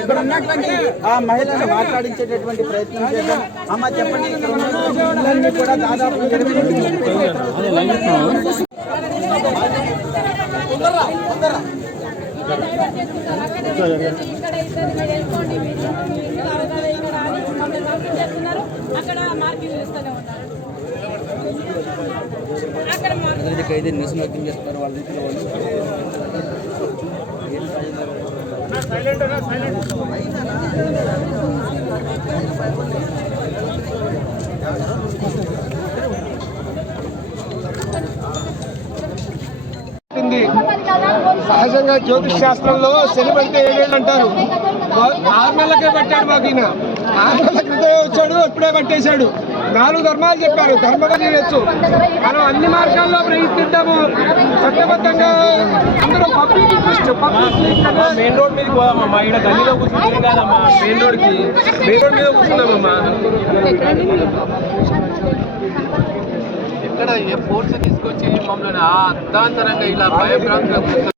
ఇక్కడ ఉన్నటువంటి ఆ మహిళను మాట్లాడించేటటువంటి ప్రయత్నం చేద్దాం. అమ్మ చెప్పండి, పిల్లల్ని కూడా దాదాపు అక్కడ మార్కింగ్ చేస్తూనే ఉన్నారు. అక్కడ నిరసన చేస్తారు వాళ్ళ ఇంట్లో వాళ్ళు. సహజంగా జ్యోతిష్ శాస్త్రంలో శని పడితే 7 ఏళ్ళు అంటారు. 6 నెలలకే పట్టాడు మాకు ఈయన. 6 నెలల క్రితం వచ్చాడు, ఇప్పుడే పట్టేశాడు. 4 ధర్మాలు చెప్పారు. ధర్మంగా చేయొచ్చు, మనం అన్ని మార్గాల్లో ప్రయత్నిద్దాము. చట్టబద్ధంగా అందరూ పబ్లిక్ ఇంట్రెస్ట్ మెయిన్ రోడ్ మీద పోదామమ్మా. ఇక్కడ గల్లీలో కూర్చుంటే కాదమ్మా, మెయిన్ రోడ్ మీద కూర్చున్నామమ్మా. ఎక్కడ ఏ ఫోర్స్ తీసుకొచ్చి మమ్మల్ని అర్ధాంతరంగా ఇలా భయభ్రాంతులకు